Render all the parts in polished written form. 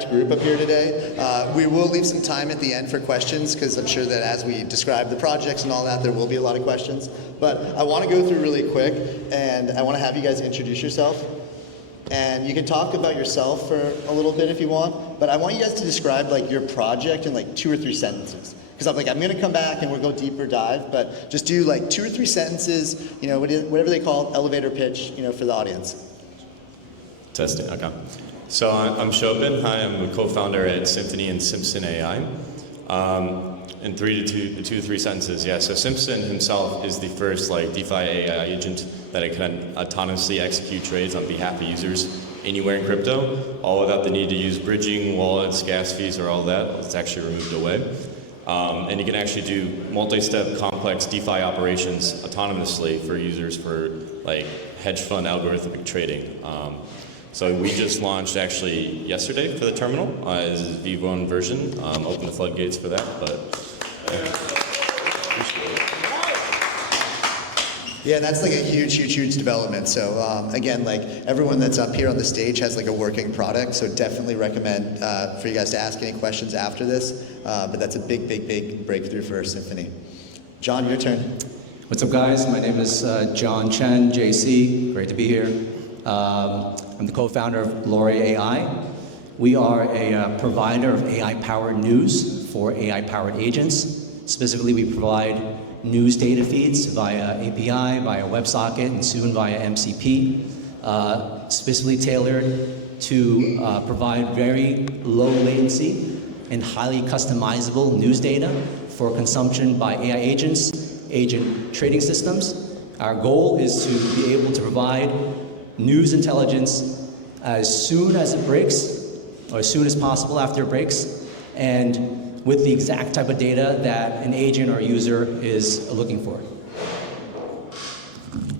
packed group up here today. We will leave some time at the end for questions, because I'm sure that as we describe the projects and all that, there will be a lot of questions. But I want to go through really quick, and I want to have you guys introduce yourself. And you can talk about yourself for a little bit if you want, but I want you guys to describe like your project in like 2 or 3 sentences. Because I'm going to come back and we'll go deeper dive, but just do like 2 or 3 sentences, you know, whatever they call elevator pitch, you know, for the audience. Testing, okay. So I'm Chopin. Hi, I'm a co-founder at Symphony and Simpson AI. In 2 to 3 sentences, yeah. So Simpson himself is the first like DeFi AI agent that can autonomously execute trades on behalf of users anywhere in crypto, all without the need to use bridging, wallets, gas fees, or all that. It's actually removed away. And you can actually do multi-step complex DeFi operations autonomously for users for like hedge fund algorithmic trading. So we just launched actually yesterday for the terminal. This is V1 version. Open the floodgates for that, but appreciate it. Yeah, that's like a huge development. So again, like everyone that's up here on the stage has like a working product. So definitely recommend for you guys to ask any questions after this. But that's a big breakthrough for Symphony. John, your turn. What's up, guys? My name is John Chen, JC. Great to be here. I'm the co-founder of Lori AI. We are a provider of AI-powered news for AI-powered agents. Specifically, we provide news data feeds via API, via WebSocket, and soon via MCP, specifically tailored to provide very low latency and highly customizable news data for consumption by AI agents, agent trading systems. Our goal is to be able to provide news intelligence as soon as it breaks, or as soon as possible after it breaks, and with the exact type of data that an agent or user is looking for.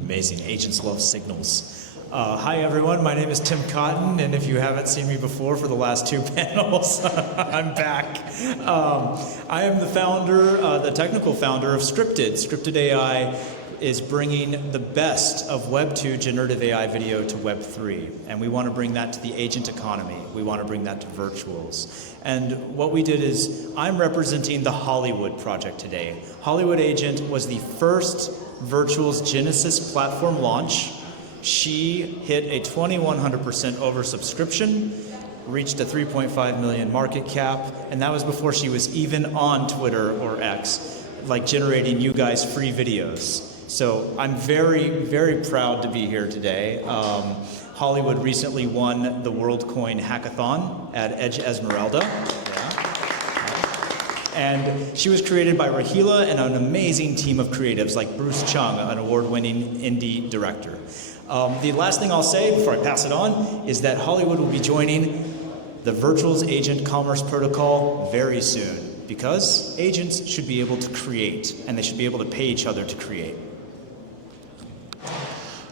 Amazing. Agents love signals. Hi, everyone. My name is Tim Cotton, and if you haven't seen me before for the last 2 panels, I'm back. I am the founder, the technical founder of Scripted. Scripted AI is bringing the best of Web 2 generative AI video to Web 3. And we want to bring that to the agent economy. We want to bring that to virtuals. And what we did is, I'm representing the Hollywood project today. Hollywood Agent was the first virtuals Genesis platform launch. She hit a 2,100% oversubscription, reached a 3.5 million market cap, and that was before she was even on Twitter or X, like generating you guys free videos. So I'm very proud to be here today. Hollywood recently won the WorldCoin Hackathon at Edge Esmeralda. And she was created by Rahila and an amazing team of creatives like Bruce Chung, an award-winning indie director. The last thing I'll say before I pass it on is that Hollywood will be joining the Virtuals Agent Commerce Protocol very soon, because agents should be able to create, and they should be able to pay each other to create.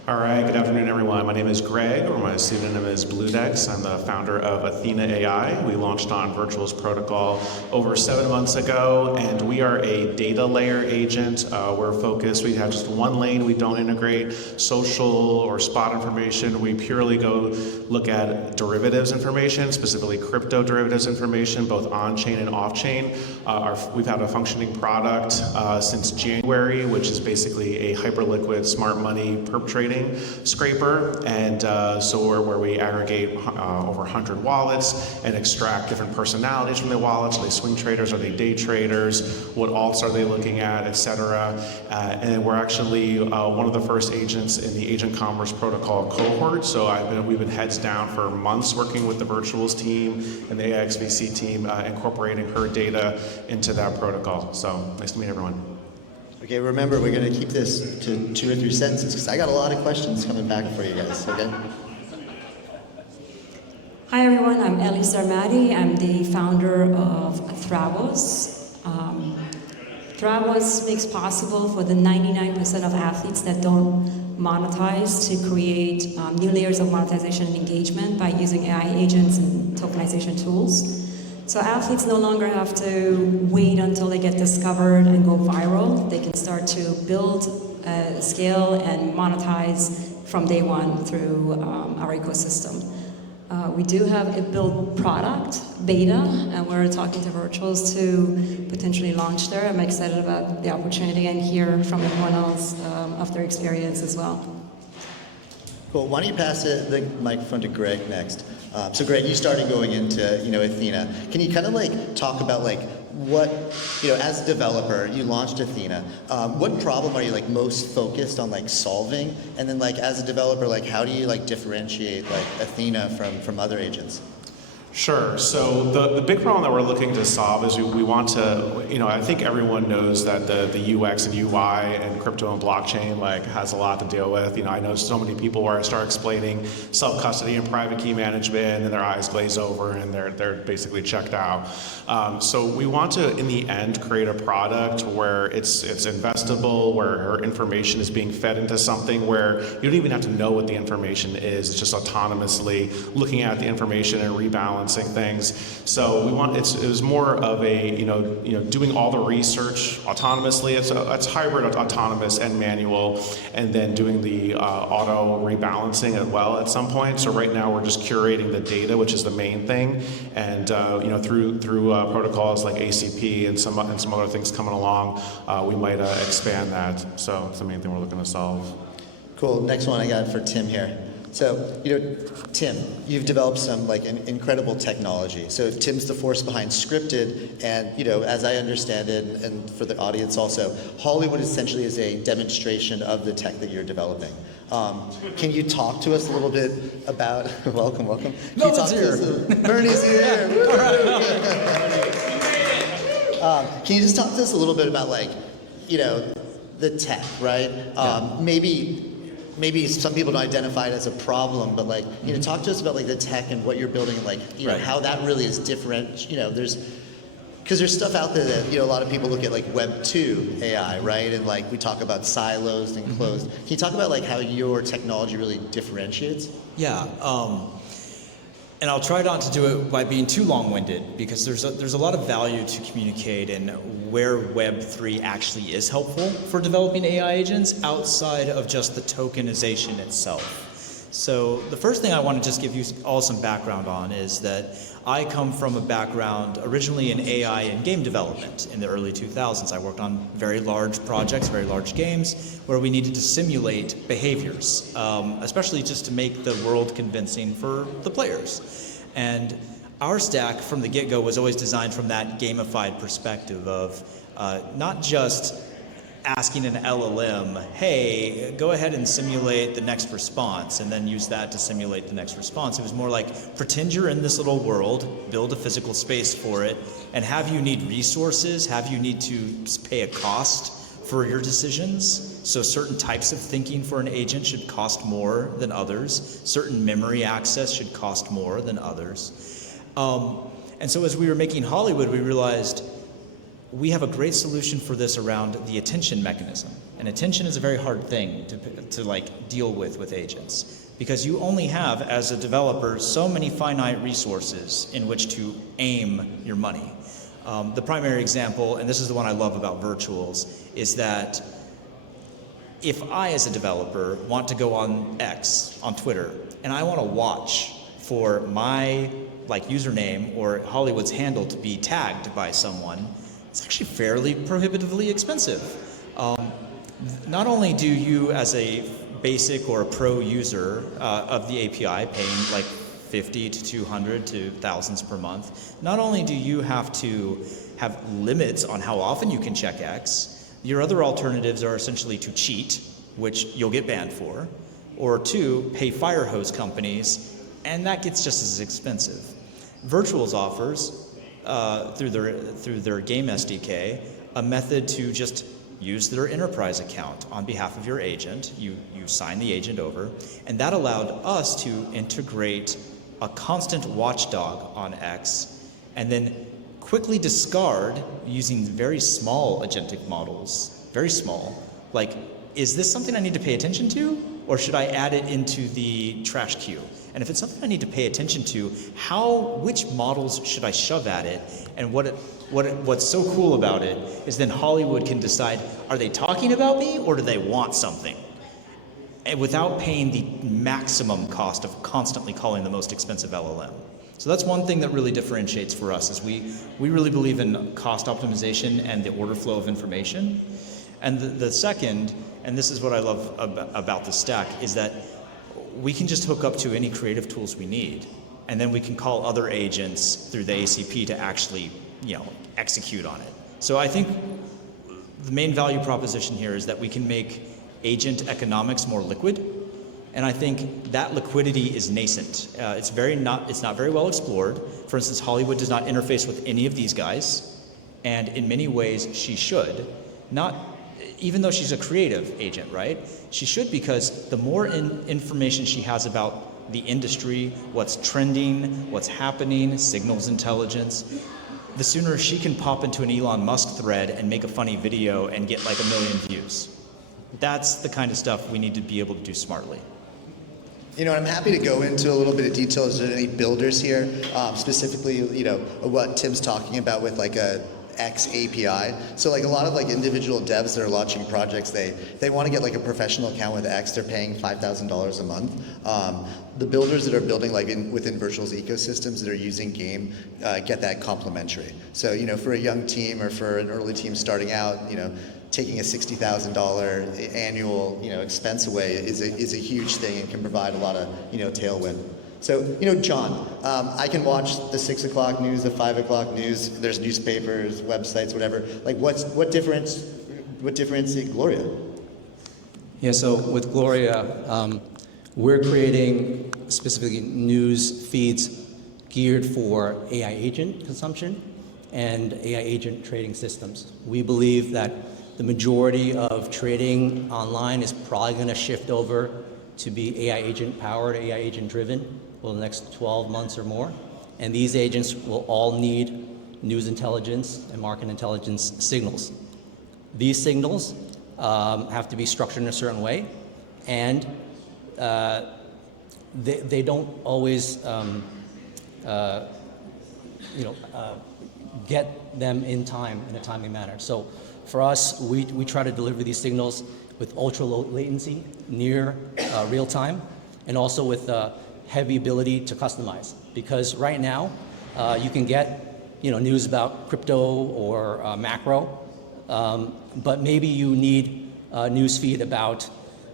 All right, good afternoon, everyone. My name is Greg, or my pseudonym is Bluedex. I'm the founder of Athena AI. We launched on Virtuals Protocol over 7 months ago, and we are a data layer agent. We're focused, we have just one lane. We don't integrate social or spot information. We purely go look at derivatives information, specifically crypto derivatives information, both on-chain and off-chain. We've had a functioning product since January, which is basically a hyperliquid smart money perp trading scraper, and so where we aggregate over 100 wallets and extract different personalities from the wallets. Are they swing traders? Are they day traders? What alts are they looking at, etc. And we're actually one of the first agents in the Agent Commerce Protocol cohort. So we've been heads down for months working with the Virtuals team and the AIXVC team, incorporating her data into that protocol. So nice to meet everyone. Okay, remember, we're going to keep this to 2 or 3 sentences, because I got a lot of questions coming back for you guys, okay? Hi, everyone. I'm Ellie Sarmati. I'm the founder of Thrabos. Thrabos makes possible for the 99% of athletes that don't monetize to create new layers of monetization and engagement by using AI agents and tokenization tools. So athletes no longer have to wait until they get discovered and go viral. They can start to build, scale, and monetize from day one through our ecosystem. We do have a built product, beta, and we're talking to Virtuals to potentially launch there. I'm excited about the opportunity and hear from everyone else of their experience as well. Cool. Why don't you pass the microphone to Greg next? So Greg, you started going into Athena. Can you kind of like talk about like what, as a developer, you launched Athena. What problem are you like most focused on like solving? And then like as a developer, like how do you like differentiate like Athena from other agents? Sure. So the big problem that we're looking to solve is we want to, I think everyone knows that the UX and UI and crypto and blockchain like has a lot to deal with. I know so many people where I start explaining self-custody and private key management and their eyes glaze over and they're basically checked out. So we want to, in the end, create a product where it's investable, where her information is being fed into something where you don't even have to know what the information is. It's just autonomously looking at the information and rebalancing things. So we want it was more of a doing all the research autonomously. It's hybrid autonomous and manual, and then doing the auto rebalancing as well at some point. So right now we're just curating the data, which is the main thing, and through protocols like ACP and some other things coming along, we might expand that. So it's the main thing we're looking to solve. Cool. Next one I got for Tim here. So, Tim, you've developed some like incredible technology. So Tim's the force behind Scripted, and as I understand it, and for the audience also, Hollywood essentially is a demonstration of the tech that you're developing. Can you talk to us a little bit about? Welcome. Can you talk to us? Bernie's here. Can you just talk to us a little bit about like, the tech, right? Maybe some people don't identify it as a problem, but like, talk to us about like the tech and what you're building, and like, how that really is different. Because there's stuff out there that a lot of people look at like Web 2 AI, right? And like we talk about silos and closed. Can you talk about like how your technology really differentiates? Yeah. And I'll try not to do it by being too long-winded, because there's a lot of value to communicate in where Web3 actually is helpful for developing AI agents outside of just the tokenization itself. So the first thing I want to just give you all some background on is that I come from a background originally in AI and game development in the early 2000s. I worked on very large projects, very large games, where we needed to simulate behaviors, especially just to make the world convincing for the players. And our stack from the get-go was always designed from that gamified perspective of not just asking an LLM, hey, go ahead and simulate the next response, and then use that to simulate the next response. It was more like, pretend you're in this little world, build a physical space for it, and have you need resources, have you need to pay a cost for your decisions. So certain types of thinking for an agent should cost more than others. Certain memory access should cost more than others. And so as we were making Hollywood, we realized we have a great solution for this around the attention mechanism. And attention is a very hard thing to like deal with agents, because you only have, as a developer, so many finite resources in which to aim your money. The primary example, and this is the one I love about virtuals, is that if I, as a developer, want to go on X, on Twitter, and I want to watch for my username or Hollywood's handle to be tagged by someone, it's actually fairly prohibitively expensive. Not only do you, as a basic or a pro user of the API, paying like 50 to 200 to thousands per month, not only do you have to have limits on how often you can check X, your other alternatives are essentially to cheat, which you'll get banned for, or two, pay fire hose companies, and that gets just as expensive. Virtuals offers, through their game SDK, a method to just use their enterprise account on behalf of your agent. You sign the agent over, and that allowed us to integrate a constant watchdog on X, and then quickly discard using very small agentic models, very small, like, is this something I need to pay attention to, or should I add it into the trash queue? And if it's something I need to pay attention to, which models should I shove at it? And what's so cool about it is then Hollywood can decide, are they talking about me or do they want something? and without paying the maximum cost of constantly calling the most expensive LLM. So that's one thing that really differentiates for us is we really believe in cost optimization and the order flow of information. And the second, and this is what I love about the stack, is that we can just hook up to any creative tools we need, and then we can call other agents through the ACP to actually, execute on it. So I think the main value proposition here is that we can make agent economics more liquid, and I think that liquidity is nascent. It's not very well explored. For instance, Hollywood does not interface with any of these guys, and in many ways she should. Even though she's a creative agent, right? She should, because the more information she has about the industry, what's trending, what's happening, signals intelligence, the sooner she can pop into an Elon Musk thread and make a funny video and get like 1 million views. That's the kind of stuff we need to be able to do smartly. I'm happy to go into a little bit of detail. Is there any builders here, specifically, what Tim's talking about with like a X API. So like a lot of like individual devs that are launching projects, they want to get like a professional account with X. They're paying $5,000 a month. The builders that are building like within Virtual's ecosystems that are using game get that complimentary. So for a young team or for an early team starting out, taking a $60,000 annual expense away is a huge thing and can provide a lot of tailwind. So, John, I can watch the 6 o'clock news, the 5 o'clock news. There's newspapers, websites, whatever. Like, what differentiates Gloria? Yeah, so with Gloria, we're creating specifically news feeds geared for AI agent consumption and AI agent trading systems. We believe that the majority of trading online is probably going to shift over to be AI agent powered, AI agent driven for the next 12 months or more. And these agents will all need news intelligence and market intelligence signals. These signals have to be structured in a certain way, and they don't always get them in time, in a timely manner. So for us, we try to deliver these signals with ultra low latency, near real time, and also with heavy ability to customize. Because right now, you can get news about crypto or macro, but maybe you need a news feed about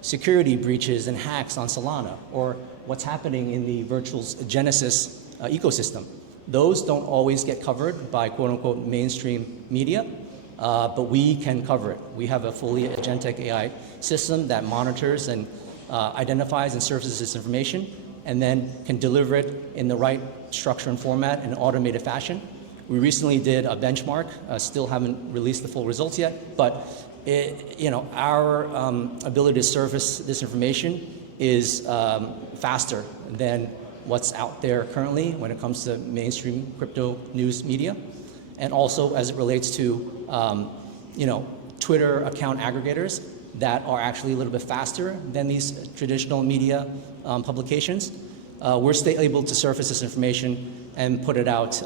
security breaches and hacks on Solana, or what's happening in the Virtual's Genesis ecosystem. Those don't always get covered by quote-unquote mainstream media, but we can cover it. We have a fully agentic AI system that monitors and identifies and surfaces this information, and then can deliver it in the right structure and format in an automated fashion. We recently did a benchmark, still haven't released the full results yet, but our ability to surface this information is faster than what's out there currently when it comes to mainstream crypto news media. And also as it relates to Twitter account aggregators that are actually a little bit faster than these traditional media publications. We're still able to surface this information and put it out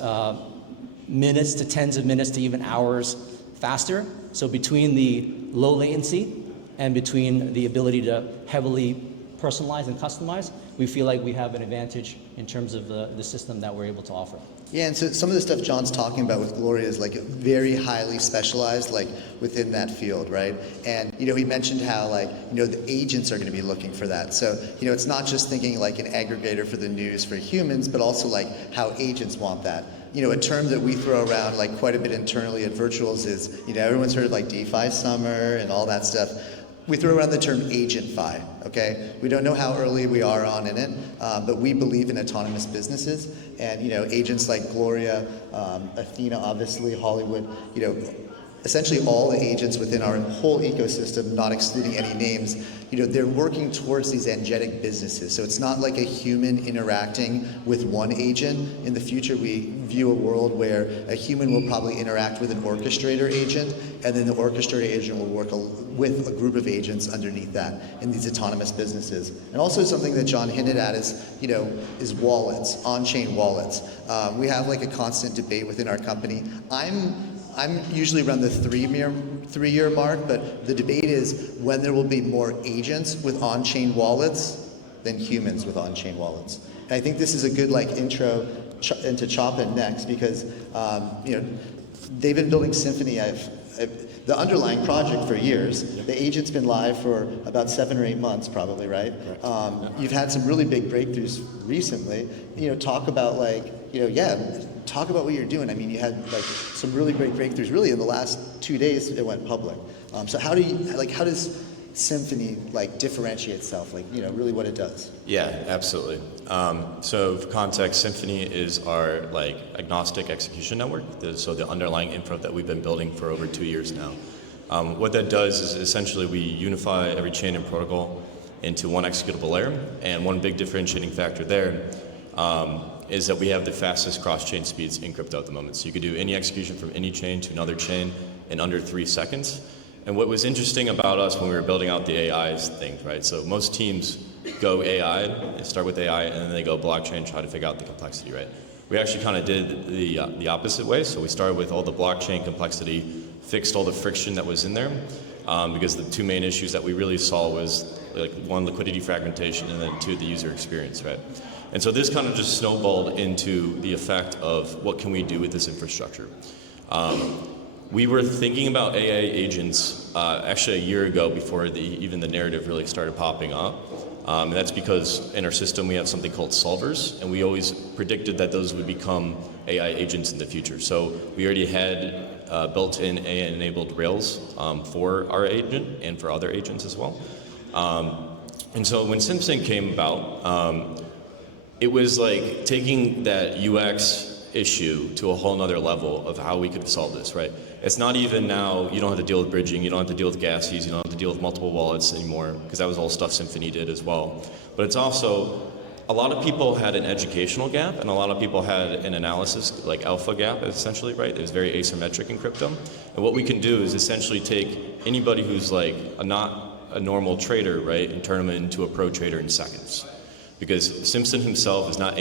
minutes to tens of minutes to even hours faster. So between the low latency and between the ability to heavily personalize and customize, we feel like we have an advantage in terms of the system that we're able to offer. Yeah, and so some of the stuff John's talking about with Gloria is like very highly specialized, like within that field, right? And he mentioned how the agents are going to be looking for that. So it's not just thinking like an aggregator for the news for humans, but also like how agents want that. A term that we throw around like quite a bit internally at Virtuals is everyone's heard of like DeFi summer and all that stuff. We throw around the term agent-fi, okay? We don't know how early we are on in it, but we believe in autonomous businesses, and agents like Gloria, Athena, obviously, Hollywood, essentially all the agents within our whole ecosystem, not excluding any names, they're working towards these agentic businesses. So it's not like a human interacting with one agent. In the future, we view a world where a human will probably interact with an orchestrator agent, and then the orchestrator agent will work with a group of agents underneath that in these autonomous businesses. And also something that John hinted at is wallets, on-chain wallets. We have like a constant debate within our company. I'm usually around the three-year mark, but the debate is when there will be more agents with on-chain wallets than humans with on-chain wallets. And I think this is a good intro into Chopin next, because they've been building Symphony. The underlying project for years. The agent's been live for about 7 or 8 months, probably, right? You've had some really big breakthroughs recently. Talk about talk about what you're doing. I mean, you had some really great breakthroughs. Really, in the last 2 days, it went public. So how does Symphony differentiate itself? Really what it does? Yeah, absolutely. So for context, Symphony is our agnostic execution network. So the underlying infra that we've been building for over 2 years now. What that does is essentially we unify every chain and protocol into one executable layer. And one big differentiating factor there is that we have the fastest cross-chain speeds in crypto at the moment. So you could do any execution from any chain to another chain in under 3 seconds. And what was interesting about us when we were building out the AI thing, right? So most teams go AI, they start with AI, and then they go blockchain, try to figure out the complexity, right? We actually kind of did the opposite way. So we started with all the blockchain complexity, fixed all the friction that was in there, because the 2 main issues that we really saw was 1, liquidity fragmentation, and then 2, the user experience, right? And so this kind of just snowballed into the effect of what can we do with this infrastructure. We were thinking about AI agents actually a year ago before even the narrative really started popping up. And that's because in our system we have something called solvers, and we always predicted that those would become AI agents in the future. So we already had built-in AI-enabled rails for our agent and for other agents as well. And so when Simpson came about, it was like taking that UX issue to a whole nother level of how we could solve this, right? It's not even now, you don't have to deal with bridging, you don't have to deal with gas fees, you don't have to deal with multiple wallets anymore, because that was all stuff Symphony did as well. But it's also, a lot of people had an educational gap, and a lot of people had an analysis, alpha gap, essentially, right? It was very asymmetric in crypto. And what we can do is essentially take anybody who's not a normal trader, right, and turn them into a pro trader in seconds. Because Simpson himself is not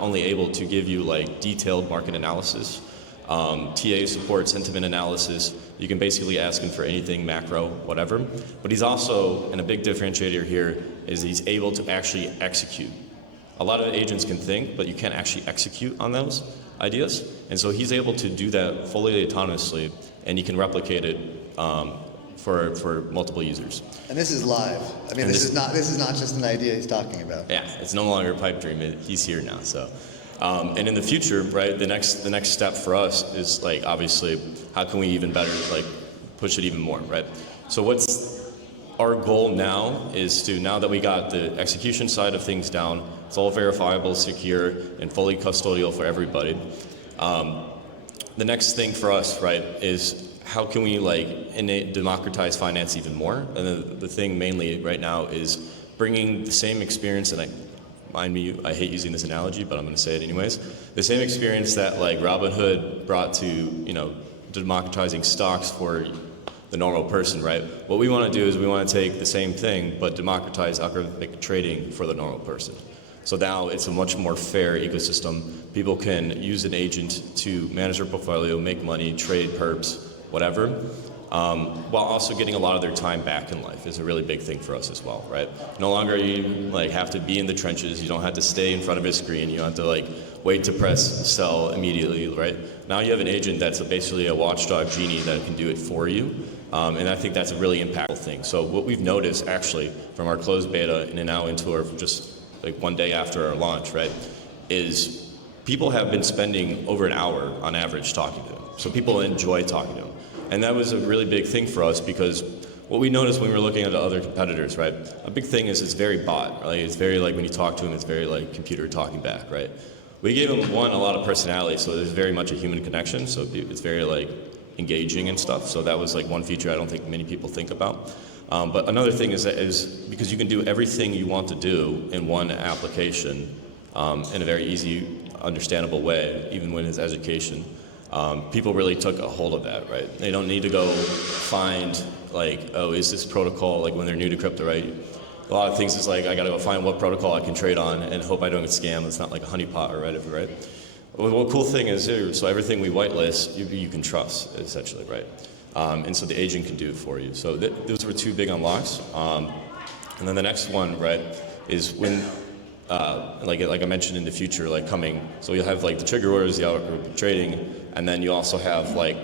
only able to give you detailed market analysis, TA support, sentiment analysis. You can basically ask him for anything, macro, whatever. But he's also, and a big differentiator here, is he's able to actually execute. A lot of agents can think, but you can't actually execute on those ideas. And so he's able to do that fully autonomously, and he can replicate it for multiple users. And this is live. I mean, this is not just an idea he's talking about. Yeah, it's no longer a pipe dream. He's here now. So, and in the future, right, the next step for us is obviously how can we even better push it even more, right? So what's our goal now is now that we got the execution side of things down, it's all verifiable, secure, and fully custodial for everybody. The next thing for us, right, is how can we democratize finance even more? And then the thing mainly right now is bringing the same experience, and mind me, I hate using this analogy, but I'm going to say it anyways. The same experience that Robinhood brought to democratizing stocks for the normal person, right? What we want to do is we want to take the same thing but democratize algorithmic trading for the normal person. So now it's a much more fair ecosystem. People can use an agent to manage their portfolio, make money, trade perps, whatever, while also getting a lot of their time back in life is a really big thing for us as well, right? No longer you have to be in the trenches. You don't have to stay in front of a screen. You don't have to wait to press sell immediately, right? Now you have an agent that's basically a watchdog genie that can do it for you, and I think that's a really impactful thing. So what we've noticed actually from our closed beta and now into our just 1 day after our launch, right, is people have been spending over an hour on average talking to them. So people enjoy talking to them. And that was a really big thing for us because what we noticed when we were looking at the other competitors, right, a big thing is it's very bot, right? It's very when you talk to them, it's very computer talking back, right? We gave them, a lot of personality, so there's very much a human connection, so it's very engaging and stuff. So that was one feature I don't think many people think about. But another thing is because you can do everything you want to do in one application in a very easy, understandable way, even when it's education. People really took a hold of that, right? They don't need to go find is this protocol, when they're new to crypto, right? A lot of things is I gotta go find what protocol I can trade on and hope I don't get scammed. It's not like a honeypot or whatever, right? well, the cool thing is, so everything we whitelist, you can trust, essentially, right? And so the agent can do it for you. So those were two big unlocks. And then the next one, right, is when, like I mentioned in the future, like coming, so you'll have like the trigger orders, the algorithmic trading, and then you also have like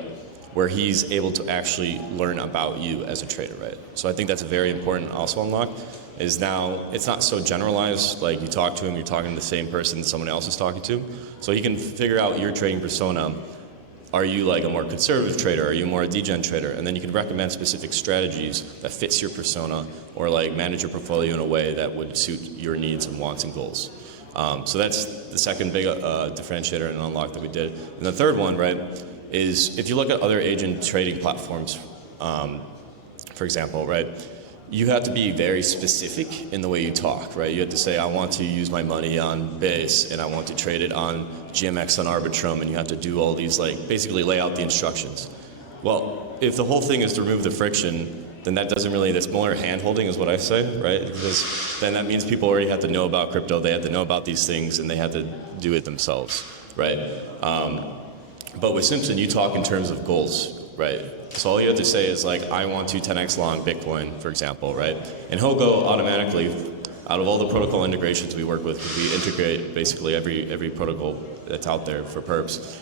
where he's able to actually learn about you as a trader, right? So I think that's a very important also unlock, is now it's not so generalized, like you talk to him, you're talking to the same person someone else is talking to. So he can figure out your trading persona. Are you like a more conservative trader? Are you more a degen trader? And then you can recommend specific strategies that fits your persona, or like manage your portfolio in a way that would suit your needs and wants and goals. So that's the second big differentiator and unlock that we did. And the third one, right, is if you look at other agent trading platforms, for example, right, you have to be very specific in the way you talk, right? You have to say, I want to use my money on base, and I want to trade it on GMX on Arbitrum, and you have to do all these, like, basically lay out the instructions. Well, if the whole thing is to remove the friction, then that doesn't really, that's more hand-holding is what I say, right? Because then that means people already have to know about crypto, they have to know about these things, and they have to do it themselves, right? But with Simpson, you talk in terms of goals, right? So all you have to say is like, I want to 10x long Bitcoin, for example, right? And he'll go automatically, out of all the protocol integrations we work with, we integrate basically every protocol that's out there for perps.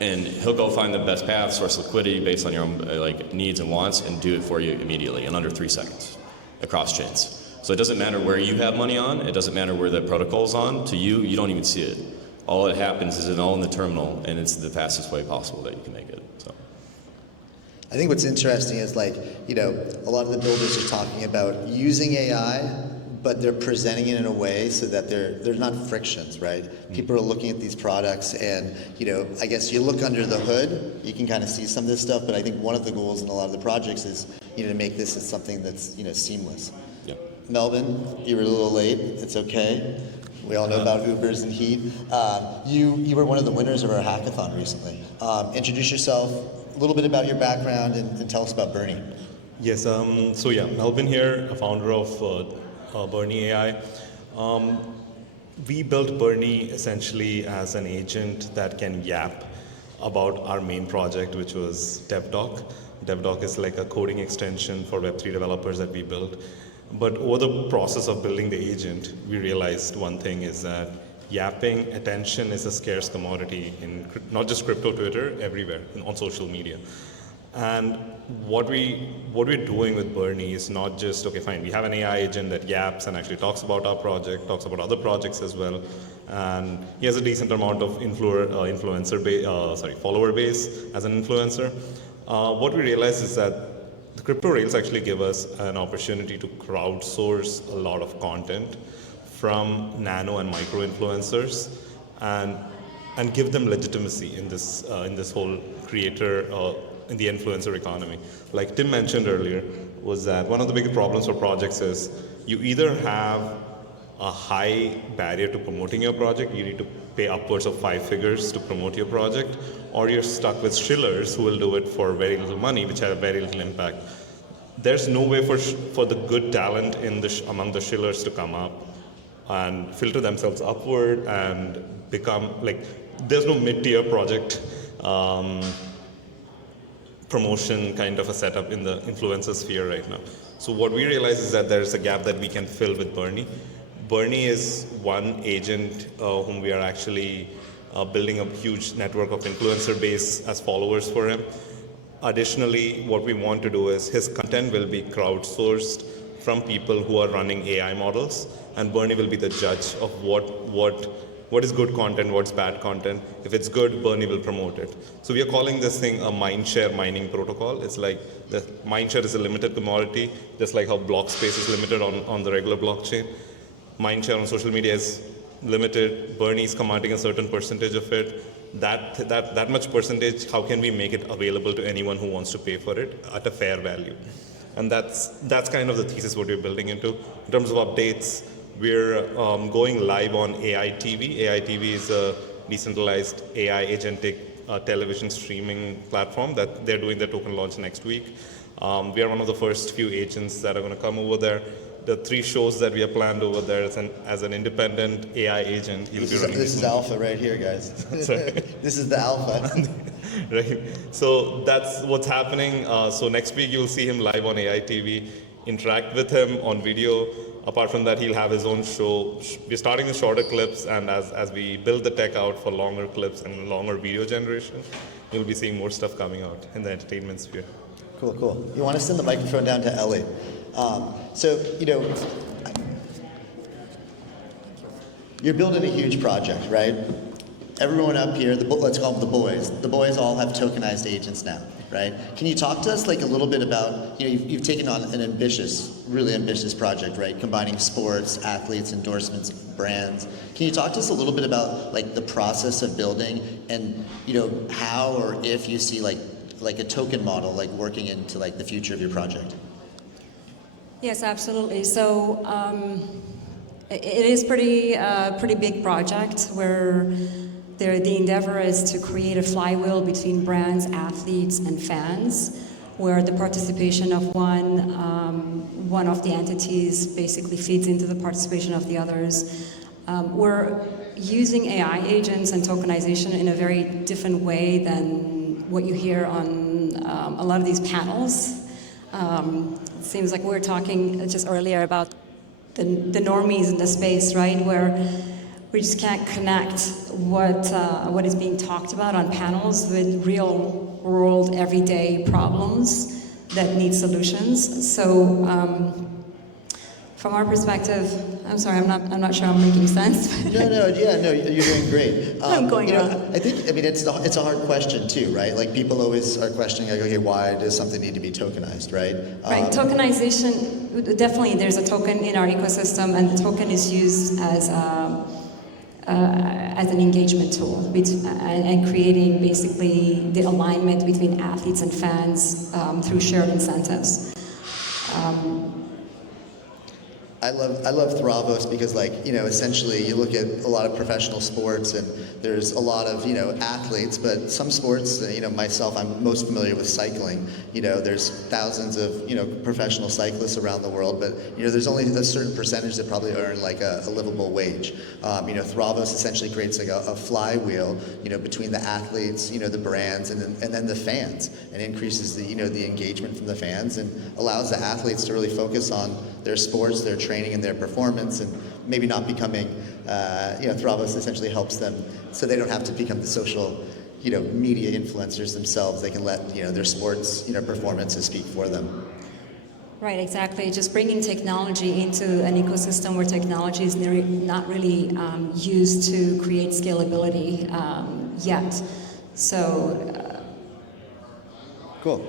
And he'll go find the best path, source liquidity based on your own like needs and wants, and do it for you immediately in under 3 seconds across chains. So it doesn't matter where you have money on, it doesn't matter where the protocol's on, to you, you don't even see it. All that happens is it's all in the terminal, and it's the fastest way possible that you can make it. So. I think what's interesting is like, you know, a lot of the builders are talking about using AI, but they're presenting it in a way so that there's not frictions, right? People are looking at these products and, you know, I guess you look under the hood, you can kind of see some of this stuff, but I think one of the goals in a lot of the projects is, you know, to make this as something that's, you know, seamless. Yeah. Melvin, you were a little late, it's okay. We all know about Ubers and Heat. You were one of the winners of our hackathon recently. Introduce yourself, a little bit about your background, and tell us about Bernie. Yes, so yeah, Melvin here, a founder of Bernie AI. We built Bernie essentially as an agent that can yap about our main project, which was DevDoc. DevDoc is like a coding extension for Web3 developers that we built. But over the process of building the agent, we realized one thing is that yapping attention is a scarce commodity in not just crypto, Twitter, everywhere, on social media. And what we're doing with Bernie is not just, okay, fine, we have an AI agent that yaps and actually talks about our project, talks about other projects as well, and he has a decent amount of follower base as an influencer. What we realized is that the crypto rails actually give us an opportunity to crowdsource a lot of content from nano and micro influencers and give them legitimacy in this whole creator in the influencer economy. Like Tim mentioned earlier, was that one of the big problems for projects is you either have a high barrier to promoting your project, you need to pay upwards of 5 figures to promote your project, or you're stuck with shillers who will do it for very little money, which have very little impact. There's no way for the good talent among the shillers to come up and filter themselves upward and become like, there's no mid-tier project promotion kind of a setup in the influencer sphere right now. So what we realize is that there's a gap that we can fill with Bernie. Bernie is one agent whom we are actually building a huge network of influencer base as followers for him. Additionally, what we want to do is his content will be crowdsourced from people who are running AI models, and Bernie will be the judge of what is good content, what's bad content. If it's good, Bernie will promote it. So we are calling this thing a mindshare mining protocol. It's like the mindshare is a limited commodity, just like how block space is limited on the regular blockchain. Mindshare on social media is limited. Bernie is commanding a certain percentage of it. That much percentage, how can we make it available to anyone who wants to pay for it at a fair value? And that's kind of the thesis what we're building into. In terms of updates, we're going live on AI TV. AI TV is a decentralized AI agentic television streaming platform that they're doing their token launch next week. We are one of the first few agents that are going to come over there. the 3 shows that we have planned over there as an independent AI agent. He'll be running This is alpha right here, guys. This is the alpha. Right. So that's what's happening. So next week you'll see him live on AI TV. Interact with him on video. Apart from that, he'll have his own show. We're starting with shorter clips, and as we build the tech out for longer clips and longer video generation, you'll be seeing more stuff coming out in the entertainment sphere. Cool, cool. You want to send the microphone down to Ellie. So, you're building a huge project, right? Everyone up here, let's call them the boys. The boys all have tokenized agents now, right? Can you talk to us like a little bit about, you've taken on an ambitious, really ambitious project, right? Combining sports, athletes, endorsements, brands. Can you talk to us a little bit about like the process of building and, how or if you see like a token model like working into like the future of your project? Yes, absolutely. So it is pretty big project where the endeavor is to create a flywheel between brands, athletes, and fans, where the participation of one of the entities basically feeds into the participation of the others. We're using AI agents and tokenization in a very different way than what you hear on a lot of these panels. It seems like we were talking just earlier about the normies in the space, right? Where we just can't connect what is being talked about on panels with real world everyday problems that need solutions. So from our perspective, I'm sorry, I'm not sure I'm making sense. No, you're doing great. I'm going on. I think it's a hard question too, right? Like people always are questioning, like, okay, why does something need to be tokenized, right? Right, tokenization, definitely there's a token in our ecosystem, and the token is used as an engagement tool and creating basically the alignment between athletes and fans through shared incentives. I love Thravos because, like, essentially you look at a lot of professional sports and there's a lot of, athletes, but some sports, myself, I'm most familiar with cycling. There's thousands of, professional cyclists around the world, but, there's only a certain percentage that probably earn like a livable wage. Thravos essentially creates like a flywheel, between the athletes, the brands, and then the fans, and increases the, the engagement from the fans and allows the athletes to really focus on their sports, their training, and their performance, and maybe not becoming, Thravos essentially helps them so they don't have to become the social, media influencers themselves. They can let, their sports, performances speak for them. Right, exactly. Just bringing technology into an ecosystem where technology is not really used to create scalability yet. So. Cool.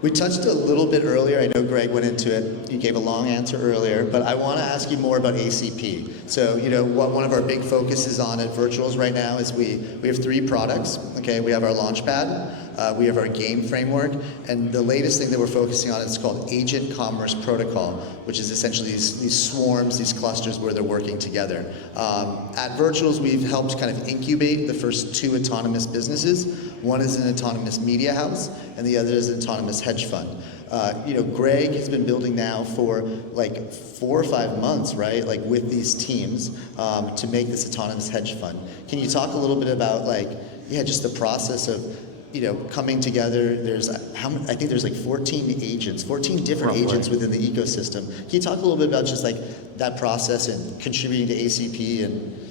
We touched a little bit earlier. I know Greg went into it. You gave a long answer earlier, but I want to ask you more about ACP. So, what one of our big focuses on at Virtuals right now is we have 3 products. Okay, we have our Launchpad, we have our game framework, and the latest thing that we're focusing on is called Agent Commerce Protocol, which is essentially these swarms, these clusters where they're working together. At Virtuals, we've helped kind of incubate the first 2 autonomous businesses. One is an autonomous media house, and the other is an autonomous hedge fund. Greg has been building now for like 4 or 5 months, right? Like with these teams to make this autonomous hedge fund. Can you talk a little bit about just the process of, coming together? I think there's like 14 agents, 14 different Roughly. agents within the ecosystem. Can you talk a little bit about just like that process and contributing to ACP and?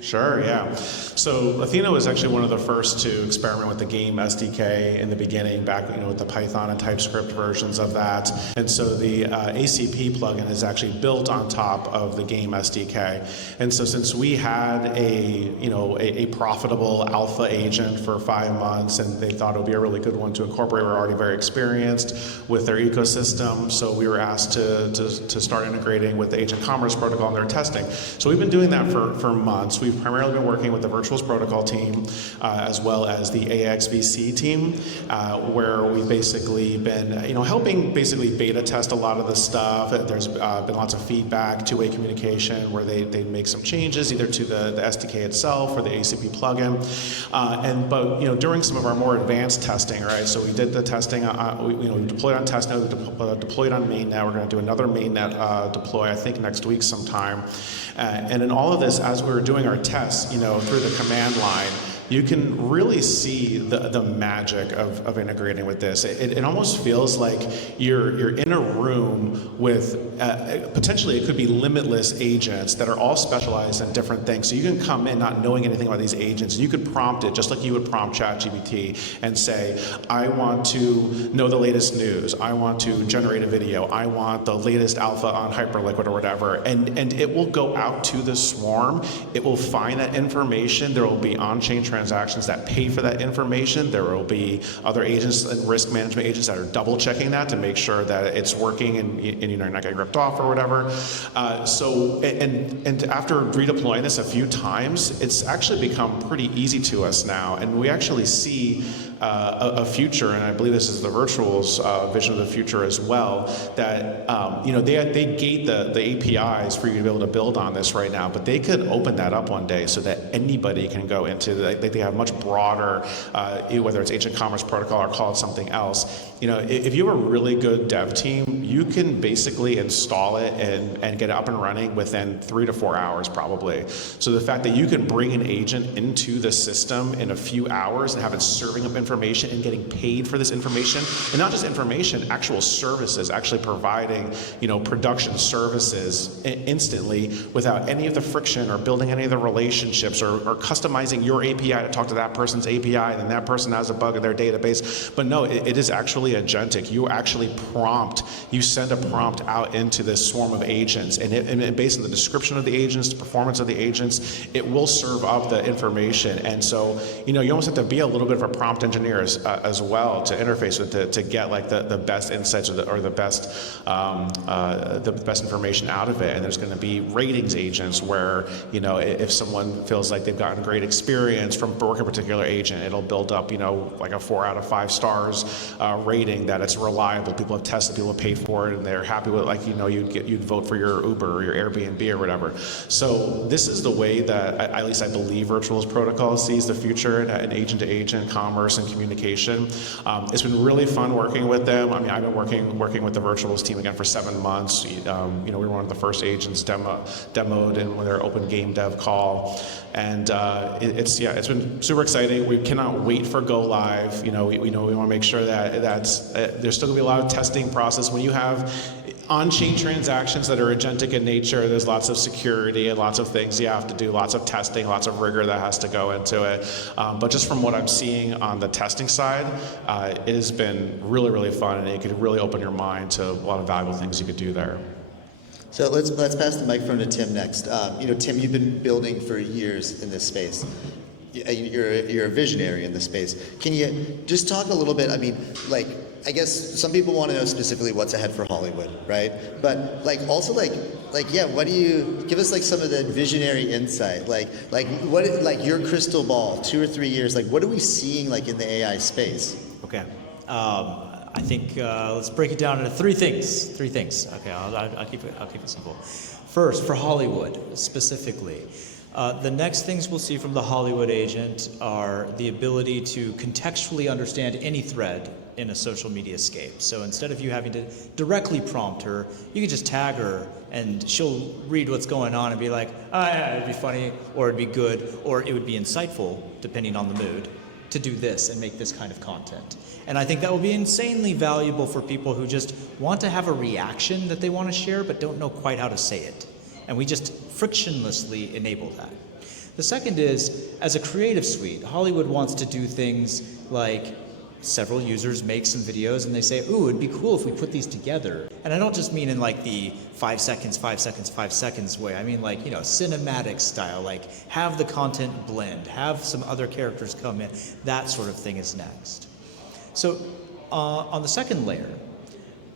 Sure, yeah. So Athena was actually one of the first to experiment with the game SDK in the beginning, back with the Python and TypeScript versions of that. And so the ACP plugin is actually built on top of the game SDK. And so since we had a profitable alpha agent for 5 months, and they thought it would be a really good one to incorporate, we're already very experienced with their ecosystem. So we were asked to start integrating with the Agent Commerce Protocol and their testing. So we've been doing that for months. we've primarily been working with the Virtuals Protocol team as well as the AXVC team, where we've basically been helping basically beta test a lot of the stuff. There's been lots of feedback, two-way communication, where they make some changes either to the SDK itself or the ACP plugin. But during some of our more advanced testing, right? So we did the testing. We deployed on testnet, we deployed on mainnet. We're going to do another mainnet deploy, I think, next week sometime. And in all of this, as we were doing our tests, through the command line, you can really see the magic of integrating with this. It almost feels like you're in a room with potentially it could be limitless agents that are all specialized in different things. So you can come in not knowing anything about these agents, and you could prompt it just like you would prompt ChatGPT and say, I want to know the latest news. I want to generate a video. I want the latest alpha on Hyperliquid or whatever. And it will go out to the swarm. It will find that information. There will be on-chain transactions that pay for that information. There will be other agents and risk management agents that are double checking that to make sure that it's working and you're not getting ripped off or whatever. And after redeploying this a few times, it's actually become pretty easy to us now. And we actually see a future, and I believe this is the Virtuals vision of the future as well, that they gate the APIs for you to be able to build on this right now, but they could open that up one day so that anybody can go into they have much broader, whether it's Agent Commerce Protocol or call it something else. If you have a really good dev team, you can basically install it and get it up and running within 3 to 4 hours probably. So the fact that you can bring an agent into the system in a few hours and have it serving up information and getting paid for this information, and not just information, actual services, actually providing production services instantly without any of the friction or building any of the relationships or customizing your API to talk to that person's API and then that person has a bug in their database. But no, it is actually agentic. You actually you send a prompt out into this swarm of agents, and based on the description of the agents, the performance of the agents, it will serve up the information. And so you almost have to be a little bit of a prompt engineer as well to interface with it to get like the best insights or the best information out of it. And there's going to be ratings agents where if someone feels like they've gotten great experience from working a particular agent, it'll build up like a 4 out of 5 stars rating that it's reliable. People have tested, people have paid for it, and they're happy with it. Like you'd vote for your Uber or your Airbnb or whatever. So this is the way that at least I believe Virtuals Protocol sees the future in agent-to-agent commerce and communication. It's been really fun working with them. I mean, I've been working with the Virtuals team again for 7 months. We were one of the first agents demoed in their open game dev call, and it's been super exciting. We cannot wait for go live. We want to make sure that there's still going to be a lot of testing process when you have on-chain transactions that are agentic in nature. There's lots of security and lots of things you have to do, lots of testing, lots of rigor that has to go into it. But just from what I'm seeing on the testing side, it has been really, really fun, and it could really open your mind to a lot of valuable things you could do there. So let's pass the microphone to Tim next. Tim, you've been building for years in this space. You're a visionary in this space. Can you just talk a little bit? I guess some people want to know specifically what's ahead for Hollywood, right? But what do you give us some of the visionary insight? What your crystal ball, 2 or 3 years, what are we seeing in the AI space? Okay. I think let's break it down into three things. Okay, I'll keep it simple. First, for Hollywood specifically, the next things we'll see from the Hollywood agent are the ability to contextually understand any thread in a social media scape. So instead of you having to directly prompt her, you can just tag her and she'll read what's going on and be like, oh yeah, it'd be funny, or it'd be good, or it would be insightful, depending on the mood, to do this and make this kind of content. And I think that will be insanely valuable for people who just want to have a reaction that they want to share but don't know quite how to say it. And we just frictionlessly enable that. The second is, as a creative suite, Hollywood wants to do things like several users make some videos and they say, ooh, it'd be cool if we put these together. And I don't just mean in the 5 seconds way. I mean cinematic style, have the content blend, have some other characters come in. That sort of thing is next. So on the second layer,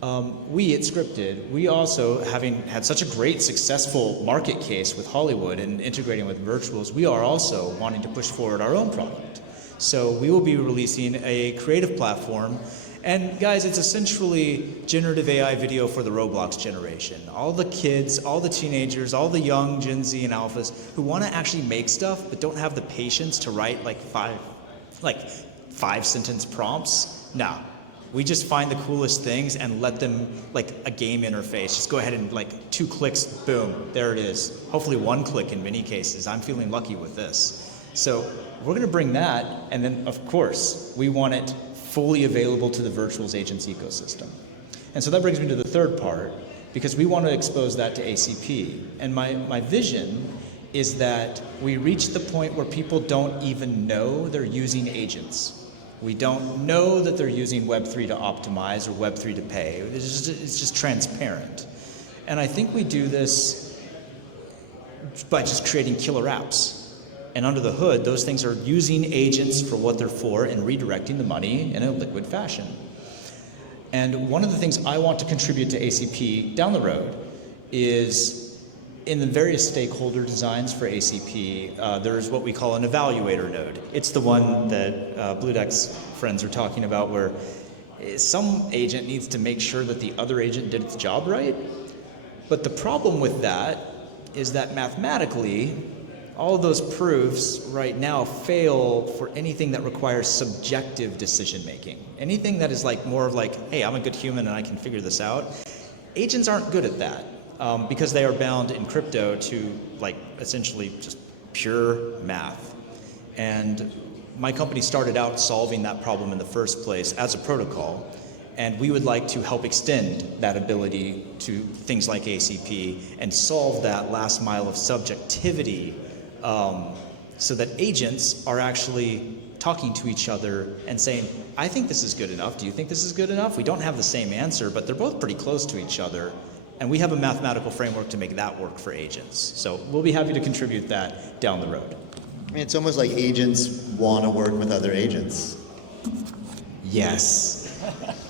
We at Scripted, we also, having had such a great successful market case with Hollywood and integrating with virtuals, we are also wanting to push forward our own product. So we will be releasing a creative platform. And guys, it's essentially generative AI video for the Roblox generation. All the kids, all the teenagers, all the young Gen Z and alphas who want to actually make stuff but don't have the patience to write like five sentence prompts. Nah, we just find the coolest things and let them, like a game interface, just go ahead and like 2 clicks, boom, there it is. Hopefully 1 click in many cases. I'm feeling lucky with this. So we're gonna bring that, and then of course, we want it fully available to the virtuals agents ecosystem. And so that brings me to the third part, because we want to expose that to ACP. And my vision is that we reach the point where people don't even know they're using agents. We don't know that they're using Web3 to optimize or Web3 to pay. It's just transparent. And I think we do this by just creating killer apps. And under the hood, those things are using agents for what they're for and redirecting the money in a liquid fashion. And one of the things I want to contribute to ACP down the road is in the various stakeholder designs for ACP, there's what we call an evaluator node. It's the one that Blue Deck's friends are talking about, where some agent needs to make sure that the other agent did its job right. But the problem with that is that mathematically, all of those proofs right now fail for anything that requires subjective decision making. Anything that is like more of like, hey, I'm a good human and I can figure this out. Agents aren't good at that because they are bound in crypto to like essentially just pure math. And my company started out solving that problem in the first place as a protocol. And we would like to help extend that ability to things like ACP and solve that last mile of subjectivity so that agents are actually talking to each other and saying, I think this is good enough. Do you think this is good enough? We don't have the same answer, but they're both pretty close to each other. And we have a mathematical framework to make that work for agents. So we'll be happy to contribute that down the road. I mean, it's almost like agents want to work with other agents. Yes.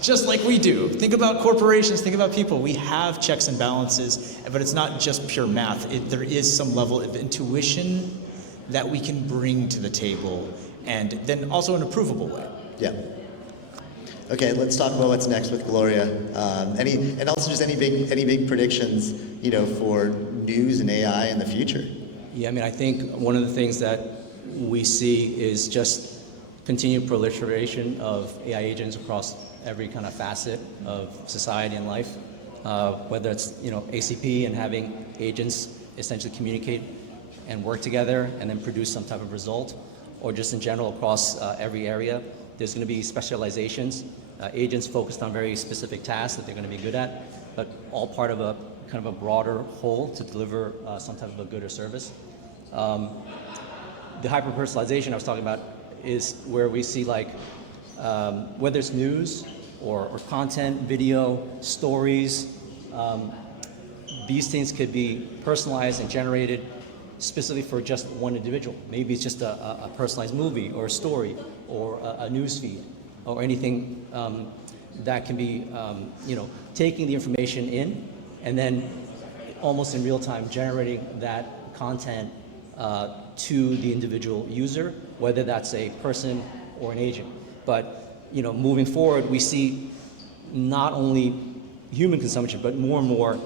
Just like we do. Think about corporations, think about people. We have checks and balances, but it's not just pure math. There is some level of intuition that we can bring to the table, and then also in a provable way. Yeah. Okay, let's talk about what's next with Gloria. And also just any big predictions, for news and AI in the future. Yeah, I mean, I think one of the things that we see is just continued proliferation of AI agents across every kind of facet of society and life, whether it's ACP and having agents essentially communicate and work together and then produce some type of result, or just in general across every area. There's going to be specializations, agents focused on very specific tasks that they're going to be good at, but all part of a kind of a broader whole to deliver some type of a good or service. The hyper-personalization I was talking about is where we see whether it's news or content, video, stories, these things could be personalized and generated specifically for just one individual. Maybe it's just a personalized movie or a story or a news feed or anything that can be, taking the information in and then almost in real time generating that content to the individual user, whether that's a person or an agent. But moving forward, we see not only human consumption, but more and more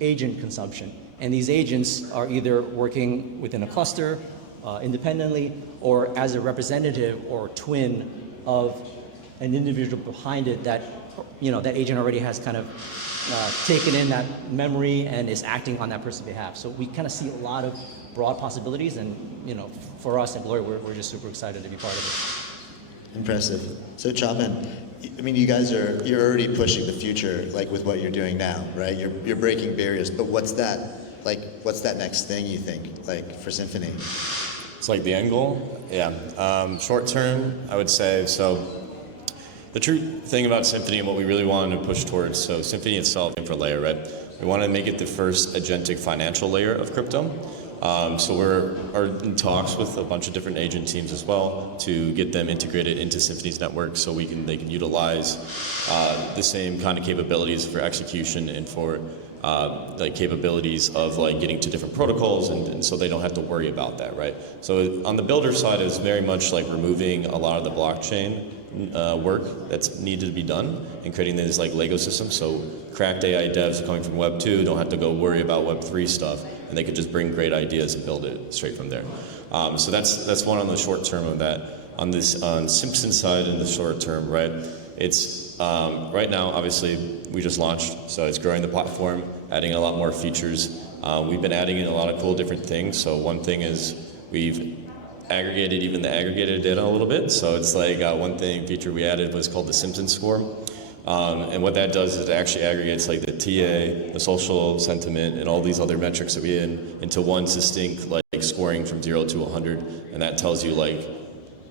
agent consumption. And these agents are either working within a cluster independently or as a representative or twin of an individual behind it that, that agent already has kind of taken in that memory and is acting on that person's behalf. So we kind of see a lot of broad possibilities, and for us at Gloria, we're just super excited to be part of it. Impressive. So Chapman, I mean, you're already pushing the future, like with what you're doing now, right? You're breaking barriers, but what's that next thing you think, like for Symphony? It's like the end goal? Yeah. Short term, I would say, so the true thing about Symphony and what we really wanted to push towards, so Symphony itself, infra layer, right? We want to make it the first agentic financial layer of crypto. So are in talks with a bunch of different agent teams as well to get them integrated into Symphony's network, so they can utilize the same kind of capabilities for execution and for like capabilities of like getting to different protocols, and so they don't have to worry about that, right? So on the builder side, it's very much like removing a lot of the blockchain work that's needed to be done and creating these like Lego systems. So cracked AI devs coming from Web 2 don't have to go worry about Web 3 stuff, and they could just bring great ideas and build it straight from there. So that's one on the short term of that. On Simpson side in the short term, right? It's right now, obviously, we just launched, so it's growing the platform, adding a lot more features. We've been adding in a lot of cool different things. So one thing is we've aggregated even the aggregated data a little bit. So it's like one feature we added was called the Simpson score. And what that does is it actually aggregates like the TA, the social sentiment, and all these other metrics that we into one distinct like scoring from 0 to 100. And that tells you like,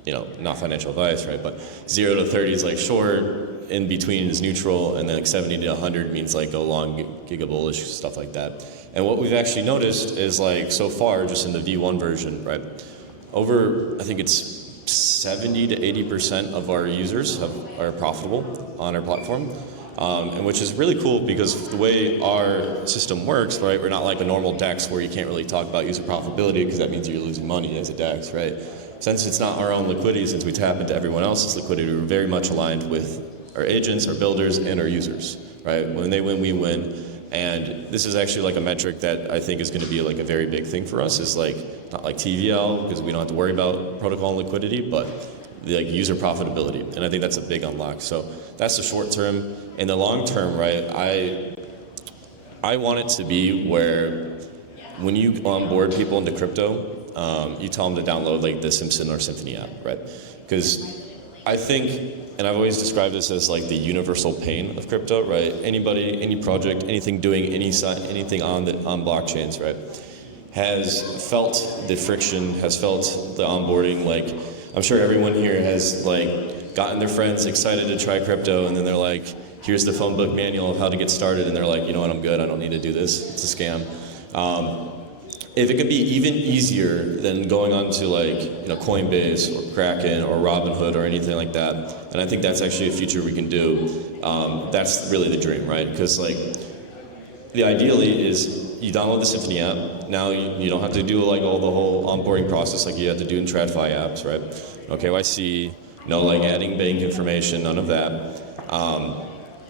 you know, not financial advice, right? But 0 to 30 is like short, in between is neutral, and then like 70 to 100 means like go long, gigabullish, stuff like that. And what we've actually noticed is like so far, just in the V1 version, right? Over, I think it's 70 to 80% of our users are profitable on our platform, and which is really cool because the way our system works, right? We're not like a normal DEX where you can't really talk about user profitability because that means you're losing money as a DEX, right? Since it's not our own liquidity, since we tap into everyone else's liquidity, we're very much aligned with our agents, our builders, and our users, right? When they win, we win. And this is actually like a metric that I think is going to be like a very big thing for us, is like not like TVL because we don't have to worry about protocol and liquidity, but the like user profitability. And I think that's a big unlock. So that's the short term. In the long term, right, I want it to be where when you onboard people into crypto, you tell them to download like the Simpson or Symphony app, right? Because I think, and I've always described this as like the universal pain of crypto, right? Anybody, any project, anything doing anything on blockchains, right, has felt the friction, has felt the onboarding. Like, I'm sure everyone here has like gotten their friends excited to try crypto, and then they're like, here's the phone book manual of how to get started, and they're like, you know what, I'm good, I don't need to do this, it's a scam. If it could be even easier than going on to like, you know, Coinbase or Kraken or Robinhood or anything like that, and I think that's actually a feature we can do. That's really the dream, right? Because like, the ideally is you download the Symphony app. Now you don't have to do like all the whole onboarding process like you have to do in TradFi apps, right? No KYC, no like adding bank information, none of that.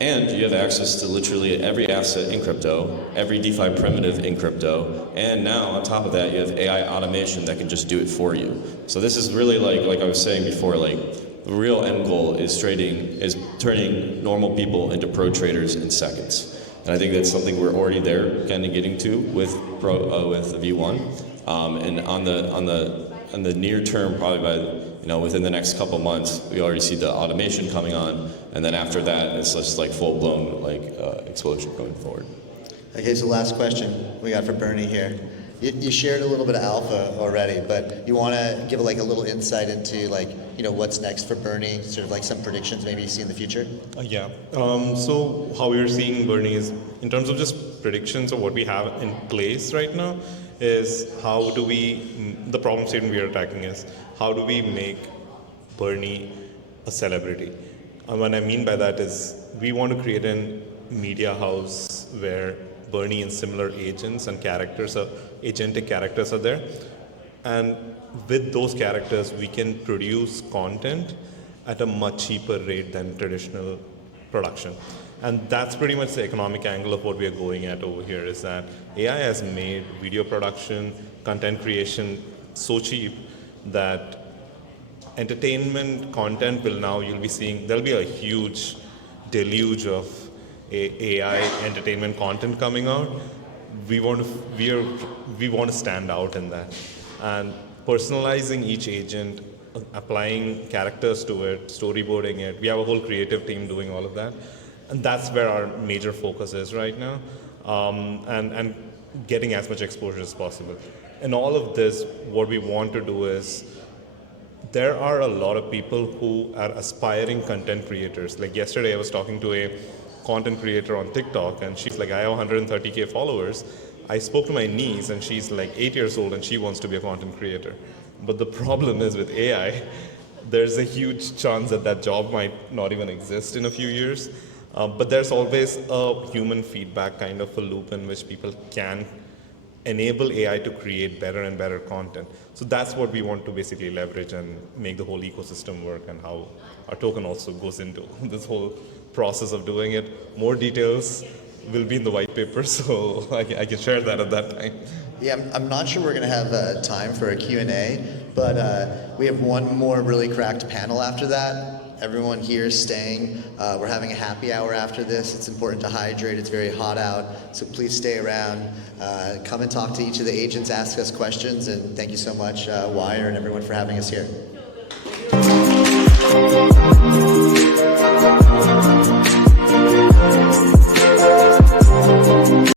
And you have access to literally every asset in crypto, every DeFi primitive in crypto, and now on top of that, you have AI automation that can just do it for you. So this is really like I was saying before, like the real end goal is turning normal people into pro traders in seconds. And I think that's something we're already there, kind of getting to with V1. And on the near term, probably by within the next couple months, we already see the automation coming on, and then after that, it's just like full blown explosion going forward. Okay, so last question we got for Bernie here. You shared a little bit of alpha already, but you want to give like a little insight into like what's next for Bernie, sort of like some predictions maybe you see in the future. Yeah. So how we are seeing Bernie is in terms of just predictions of what we have in place right now is how do we, the problem statement we are attacking is how do we make Bernie a celebrity? And what I mean by that is we want to create a media house where Bernie and similar agents and agentic characters are there. And with those characters, we can produce content at a much cheaper rate than traditional production. And that's pretty much the economic angle of what we are going at over here, is that AI has made video production, content creation so cheap that entertainment content you'll be seeing, there'll be a huge deluge of AI entertainment content coming out. We want to stand out in that. And personalizing each agent, applying characters to it, storyboarding it. We have a whole creative team doing all of that. And that's where our major focus is right now, and getting as much exposure as possible. In all of this, what we want to do is, there are a lot of people who are aspiring content creators. Like yesterday, I was talking to a content creator on TikTok, and she's like, I have 130K followers. I spoke to my niece, and she's like 8 years old, and she wants to be a content creator. But the problem is with AI, there's a huge chance that that job might not even exist in a few years. But there's always a human feedback kind of a loop in which people can enable AI to create better and better content. So that's what we want to basically leverage and make the whole ecosystem work, and how our token also goes into this whole process of doing it. More details will be in the white paper, so I can share that at that time. Yeah, I'm not sure we're going to have time for a Q&A, but we have one more really cracked panel after that. Everyone here is staying. We're having a happy hour after this. It's important to hydrate. It's very hot out, so please stay around. Come and talk to each of the agents, ask us questions, and thank you so much, Wire and everyone, for having us here.